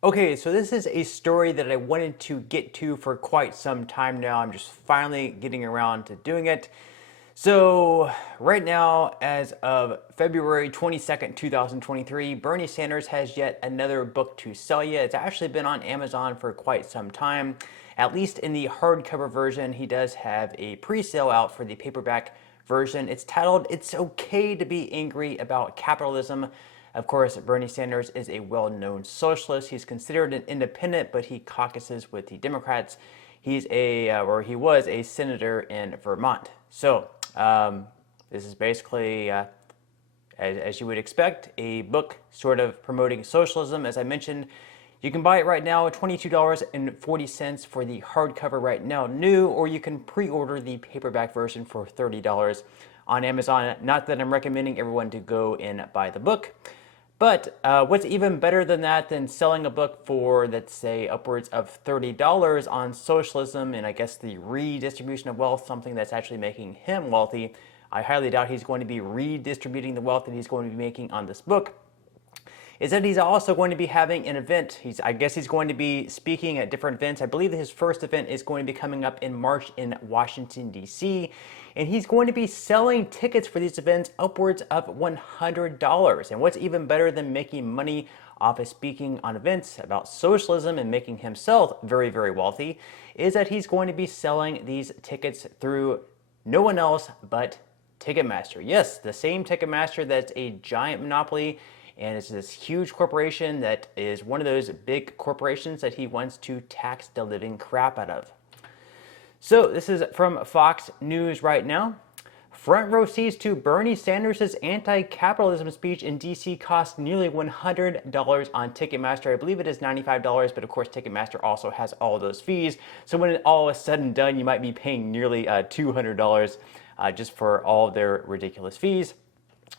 Okay, so this is a story that I wanted to get to for quite some time now. I'm just finally getting around to doing it. So, right now, as of February 22nd, 2023, Bernie Sanders has yet another book to sell you. It's actually been on Amazon for quite some time. At least in the hardcover version, he does have a pre-sale out for the paperback version. It's titled, "It's Okay to Be Angry About Capitalism." Of course, Bernie Sanders is a well-known socialist. He's considered an independent, but he caucuses with the Democrats. He was a senator in Vermont. So, this is basically, as you would expect, a book sort of promoting socialism. As I mentioned, you can buy it right now at $22.40 for the hardcover right now, new, or you can pre-order the paperback version for $30 on Amazon. Not that I'm recommending everyone to go and buy the book. But what's even better than that than selling a book for, let's say, upwards of $30 on socialism and I guess the redistribution of wealth, something that's actually making him wealthy. I highly doubt he's going to be redistributing the wealth that he's going to be making on this book, is that he's also going to be having an event. I guess he's going to be speaking at different events. I believe that his first event is going to be coming up in March in Washington, D.C., and he's going to be selling tickets for these events upwards of $100. And what's even better than making money off of speaking on events about socialism and making himself very, very wealthy is that he's going to be selling these tickets through no one else but Ticketmaster. Yes, the same Ticketmaster that's a giant monopoly, and it's this huge corporation that is one of those big corporations that he wants to tax the living crap out of. So this is from Fox News right now. Front row seats to Bernie Sanders' anti-capitalism speech in D.C. cost nearly $100 on Ticketmaster. I believe it is $95, but of course Ticketmaster also has all those fees. So when it all is said and done, you might be paying nearly $200 just for all of their ridiculous fees.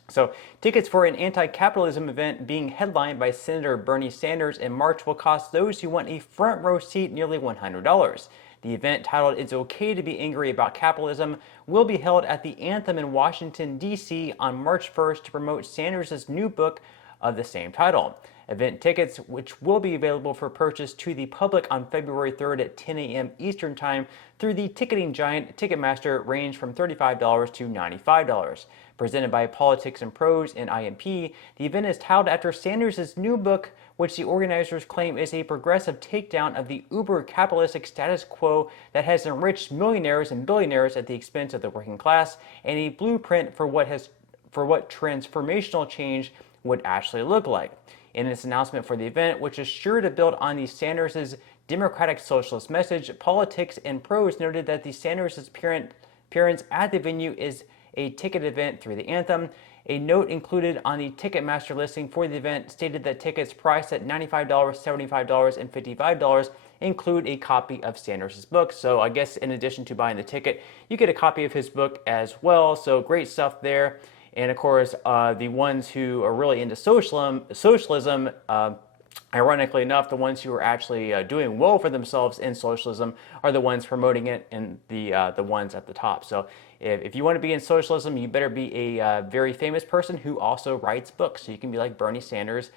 So, tickets for an anti-capitalism event being headlined by Senator Bernie Sanders in March will cost those who want a front row seat nearly $100. The event, titled "It's Okay to Be Angry About Capitalism," will be held at the Anthem in Washington, D.C. on March 1st to promote Sanders' new book of the same title. Event tickets, which will be available for purchase to the public on February 3rd at 10 a.m. Eastern Time through the ticketing giant Ticketmaster, range from $35 to $95. Presented by Politics and Prose and IMP, the event is titled after Sanders' new book, which the organizers claim is a progressive takedown of the uber-capitalistic status quo that has enriched millionaires and billionaires at the expense of the working class, and a blueprint for what transformational change would actually look like. In its announcement for the event, which is sure to build on the Sanders' democratic socialist message, Politics and Prose noted that the Sanders' appearance at the venue is a ticket event through the Anthem. A note included on the Ticketmaster listing for the event stated that tickets priced at $95, $75, and $55 include a copy of Sanders' book. So I guess in addition to buying the ticket, you get a copy of his book as well. So great stuff there. And of course, the ones who are really into socialism, ironically enough, the ones who are actually doing well for themselves in socialism are the ones promoting it, and the ones at the top. So if you want to be in socialism, you better be a very famous person who also writes books. So you can be like Bernie Sanders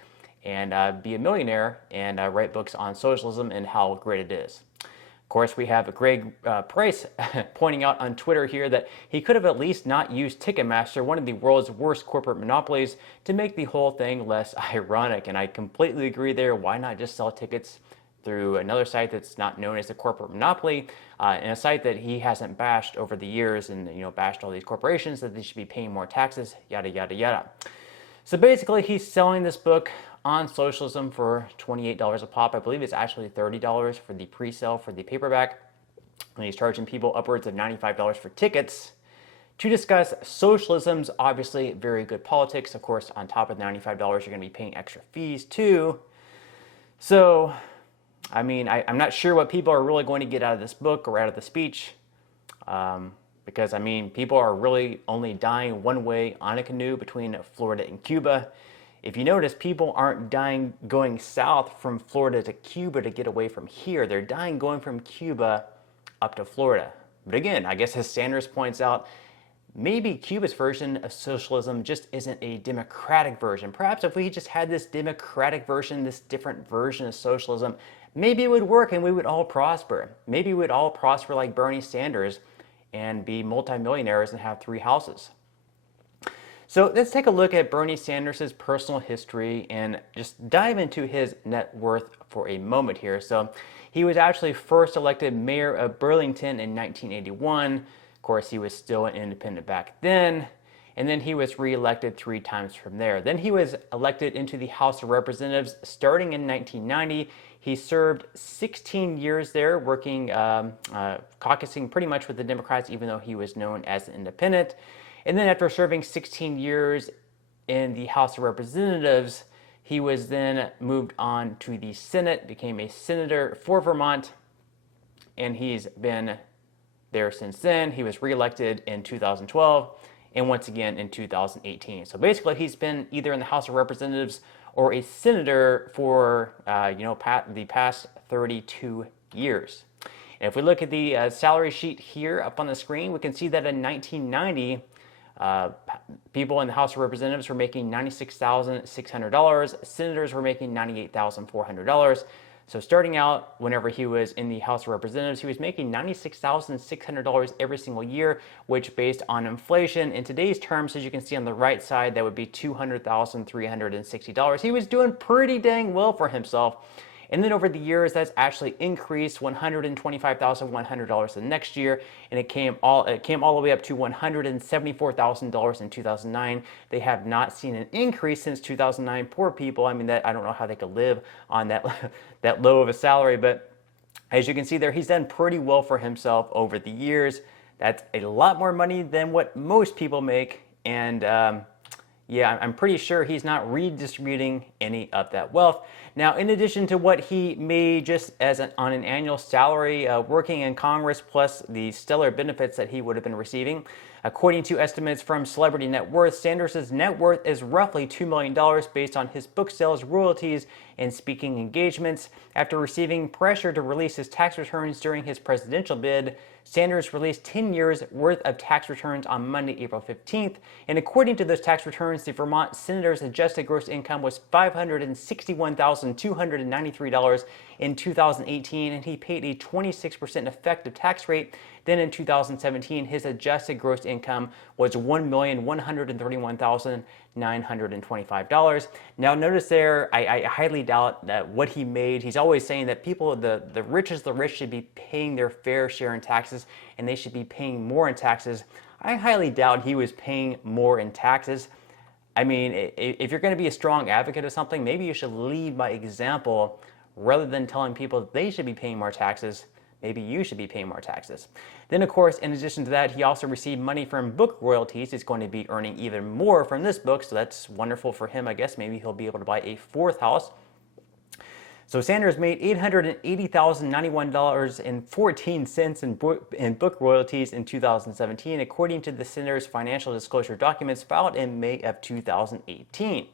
and be a millionaire and write books on socialism and how great it is. Of course, we have Greg Price pointing out on Twitter here that he could have at least not used Ticketmaster, one of the world's worst corporate monopolies, to make the whole thing less ironic. And I completely agree there. Why not just sell tickets through another site that's not known as a corporate monopoly, and a site that he hasn't bashed over the years and bashed all these corporations that they should be paying more taxes, yada, yada, yada. So basically, he's selling this book on socialism for $28 a pop. I believe it's actually $30 for the pre-sale for the paperback. And he's charging people upwards of $95 for tickets to discuss socialism's obviously very good politics. Of course, on top of $95, you're going to be paying extra fees too. So, I mean, I'm not sure what people are really going to get out of this book or out of the speech. Because, I mean, people are really only dying one way on a canoe between Florida and Cuba. If you notice, people aren't dying going south from Florida to Cuba to get away from here. They're dying going from Cuba up to Florida. But again, I guess as Sanders points out, maybe Cuba's version of socialism just isn't a democratic version. Perhaps if we just had this democratic version, this different version of socialism, maybe it would work and we would all prosper. Maybe we'd all prosper like Bernie Sanders and be multimillionaires and have 3 houses. So let's take a look at Bernie Sanders' personal history and just dive into his net worth for a moment here. So he was actually first elected mayor of Burlington in 1981. Of course, he was still an independent back then. And then he was reelected 3 times from there. Then he was elected into the House of Representatives starting in 1990. He served 16 years there, working, caucusing pretty much with the Democrats, even though he was known as an independent. And then after serving 16 years in the House of Representatives, he was then moved on to the Senate, became a senator for Vermont, and he's been there since then. He was reelected in 2012 and once again in 2018. So basically, he's been either in the House of Representatives or a senator for the past 32 years. And if we look at the salary sheet here up on the screen, we can see that in 1990, people in the House of Representatives were making $96,600. Senators were making $98,400. So starting out, whenever he was in the House of Representatives, he was making $96,600 every single year, which based on inflation, in today's terms, as you can see on the right side, that would be $200,360. He was doing pretty dang well for himself. And then over the years, that's actually increased $125,100 the next year, and it came all the way up to $174,000 in 2009. They have not seen an increase since 2009. Poor people. I mean, I don't know how they could live on that that low of a salary, but as you can see there, he's done pretty well for himself over the years. That's a lot more money than what most people make, and yeah, I'm pretty sure he's not redistributing any of that wealth. Now, in addition to what he made just on an annual salary working in Congress, plus the stellar benefits that he would have been receiving, according to estimates from Celebrity Net Worth, Sanders' net worth is roughly $2 million based on his book sales, royalties, and speaking engagements. After receiving pressure to release his tax returns during his presidential bid, Sanders released 10 years worth of tax returns on Monday, April 15th. And according to those tax returns, the Vermont senator's adjusted gross income was $561,293 in 2018, and he paid a 26% effective tax rate. Then in 2017, his adjusted gross income was $1,131,925. Now notice there, I highly doubt that what he made. He's always saying that people, the rich as the rich, should be paying their fair share in taxes, and they should be paying more in taxes. I highly doubt he was paying more in taxes. I mean, if you're going to be a strong advocate of something, maybe you should lead by example rather than telling people that they should be paying more taxes. Maybe you should be paying more taxes. Then, of course, in addition to that, he also received money from book royalties. He's going to be earning even more from this book, so that's wonderful for him. I guess maybe he'll be able to buy a 4th house. So Sanders made $880,091.14 in book royalties in 2017, according to the senator's financial disclosure documents filed in May of 2018.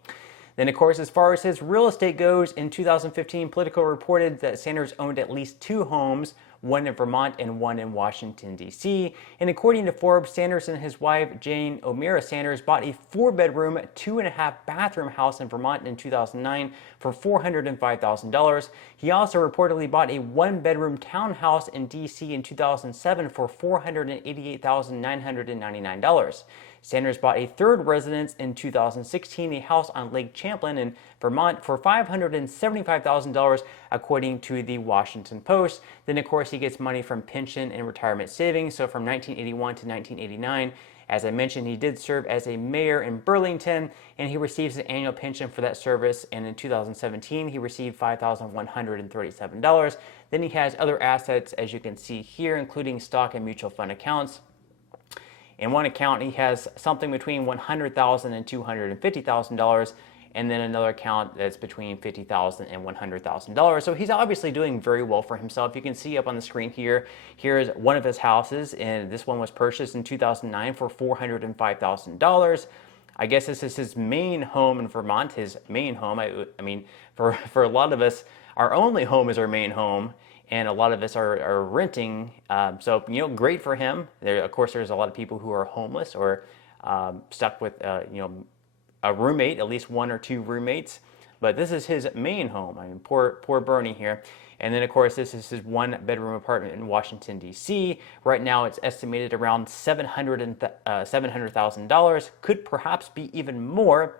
Then, of course, as far as his real estate goes, in 2015, Politico reported that Sanders owned at least 2 homes, one in Vermont and one in Washington, D.C. And according to Forbes, Sanders and his wife, Jane O'Meara Sanders, bought a 4-bedroom, 2.5-bathroom house in Vermont in 2009 for $405,000. He also reportedly bought a 1-bedroom townhouse in D.C. in 2007 for $488,999. Sanders bought a 3rd residence in 2016, a house on Lake Champlain in Vermont, for $575,000, according to the Washington Post. Then, of course, he gets money from pension and retirement savings. So from 1981 to 1989, as I mentioned, he did serve as a mayor in Burlington, and he receives an annual pension for that service. And in 2017, he received $5,137. Then he has other assets, as you can see here, including stock and mutual fund accounts. In one account, he has something between $100,000 and $250,000, and then another account that's between $50,000 and $100,000. So he's obviously doing very well for himself. You can see up on the screen here, here's one of his houses, and this one was purchased in 2009 for $405,000. I guess this is his main home in Vermont, his main home. I mean, for a lot of us, our only home is our main home, and a lot of us are renting. So, great for him. Of course, there's a lot of people who are homeless or stuck with, a roommate, at least one or two roommates. But this is his main home. I mean, poor Bernie here. And then, of course, this is his one-bedroom apartment in Washington, D.C. Right now, it's estimated around $700,000. Could perhaps be even more.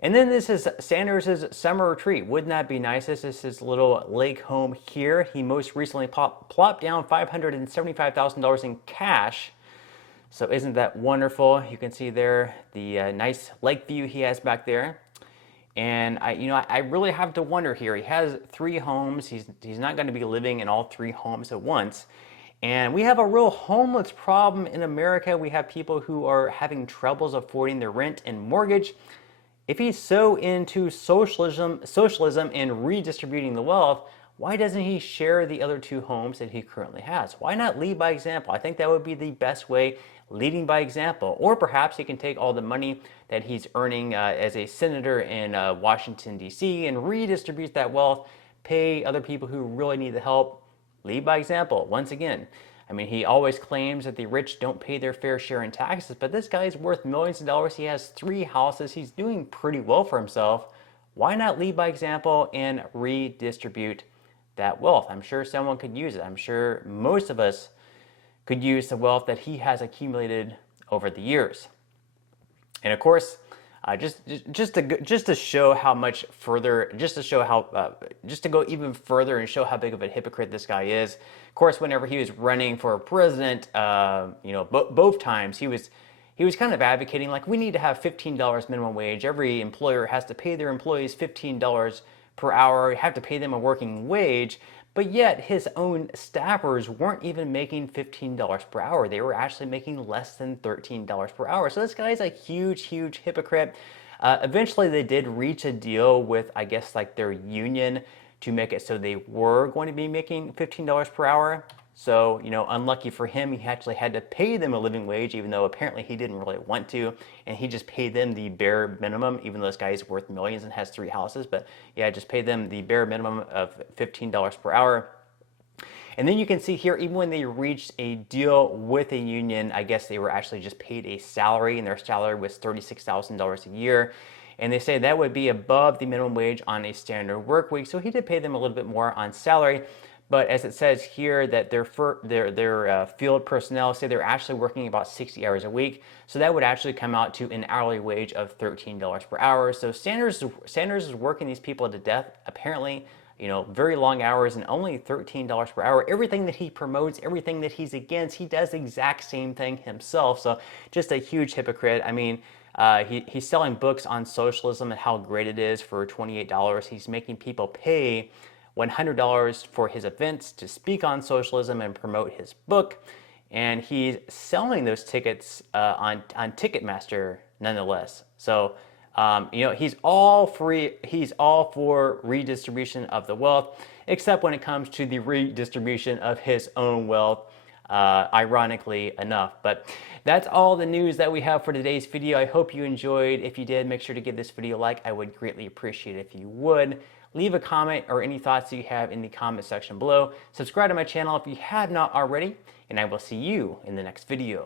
And then this is Sanders' summer retreat. Wouldn't that be nice? This is his little lake home here. He most recently plopped down $575,000 in cash. So isn't that wonderful? You can see there the nice lake view he has back there. And I really have to wonder here. He has 3 homes. He's not going to be living in all 3 homes at once. And we have a real homeless problem in America. We have people who are having troubles affording their rent and mortgage. If he's so into socialism and redistributing the wealth, why doesn't he share the other 2 homes that he currently has? Why not lead by example? I think that would be the best way, leading by example. Or perhaps he can take all the money that he's earning as a senator in Washington, D.C. and redistribute that wealth, pay other people who really need the help, lead by example. Once again, I mean, he always claims that the rich don't pay their fair share in taxes, but this guy is worth millions of dollars. He has 3 houses. He's doing pretty well for himself. Why not lead by example and redistribute that wealth? I'm sure someone could use it. I'm sure most of us could use the wealth that he has accumulated over the years. And of course, just to show how much further, just to go even further and show how big of a hypocrite this guy is. Of course, whenever he was running for president, both times he was kind of advocating like we need to have $15 minimum wage. Every employer has to pay their employees $15 per hour. You have to pay them a working wage. But yet his own staffers weren't even making $15 per hour. They were actually making less than $13 per hour. So this guy is a huge hypocrite. Eventually they did reach a deal with, I guess, like their union to make it so they were going to be making $15 per hour. So, unlucky for him, he actually had to pay them a living wage, even though apparently he didn't really want to. And he just paid them the bare minimum, even though this guy is worth millions and has 3 houses. But yeah, just paid them the bare minimum of $15 per hour. And then you can see here, even when they reached a deal with a union, I guess they were actually just paid a salary, and their salary was $36,000 a year. And they say that would be above the minimum wage on a standard work week. So he did pay them a little bit more on salary. But as it says here that their field personnel say they're actually working about 60 hours a week. So that would actually come out to an hourly wage of $13 per hour. So Sanders is working these people to death, apparently, very long hours and only $13 per hour. Everything that he promotes, everything that he's against, he does the exact same thing himself. So just a huge hypocrite. I mean, he's selling books on socialism and how great it is for $28. He's making people pay $100 for his events to speak on socialism and promote his book, and he's selling those tickets on Ticketmaster nonetheless. So he's all for redistribution of the wealth, except when it comes to the redistribution of his own wealth, ironically enough. But that's all the news that we have for today's video. I hope you enjoyed. If you did, make sure to give this video a like. I would greatly appreciate it if you would. Leave a comment or any thoughts that you have in the comment section below. Subscribe to my channel if you have not already, and I will see you in the next video.